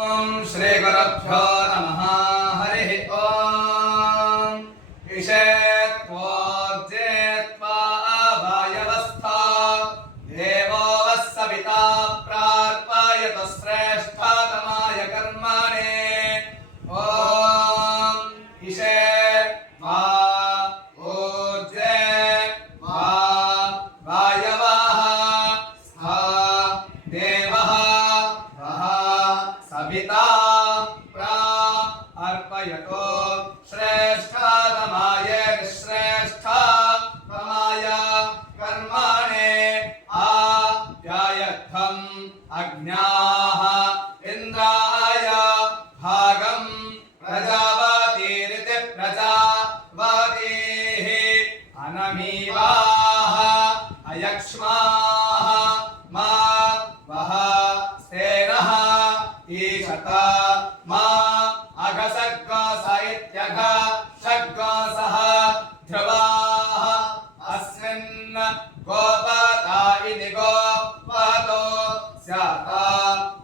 श्री गुरुभ्यो नमः। हरि ओम। ईशेत्वोज्जेत्वा वायवस्था देवो वस्सविता प्रार्पयत श्रेष्ठतमाय कर्मणे। ओम ईशे वा ओज्जे वा वायवः स्था देवः सविता प्रा अर्पयतो श्रेष्ठतमाय श्रेष्ठतमाय कर्मणे आप्यायद्धम् अग्न्याः इन्द्राय भागं प्रजावतीरिति प्रजावतीः अनमीवाः अयक्ष्माः मा वः स्तेनः ईशत मा अघसग्गास इत्यघ षग्गासः ध्रुवाः अस्मिन् गोपता इति गोपतो स्याता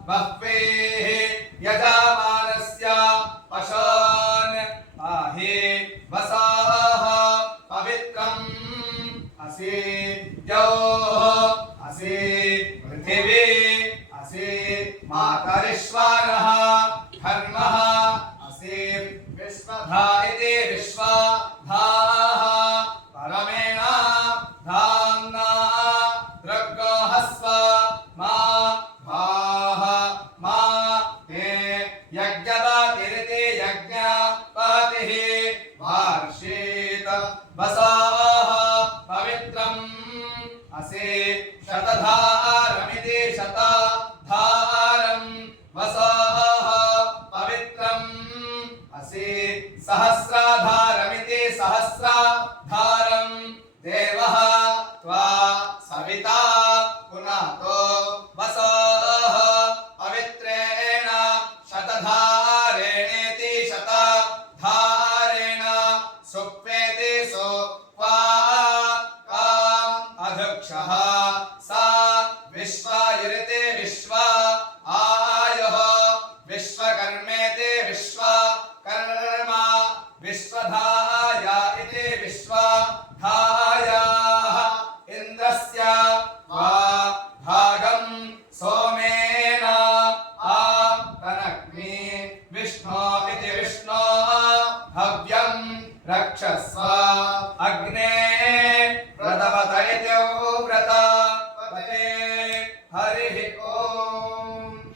बह्वीः यजमानस्य पशून् पाहि वसाः पवित्रम् असि द्यौः असि पृथिवी असि मातरिश्वरः धर्मः असि विश्वधा इति विश्वधाः परमेण धाम्ना दृग्गोहस्व मा भाः मा ते यज्ञपतिरिति यज्ञपतिः वार्षीत वसाः पवित्रम् असि शतधारमिति शतधारम् वसाः पवित्रम् असि सहस्रधा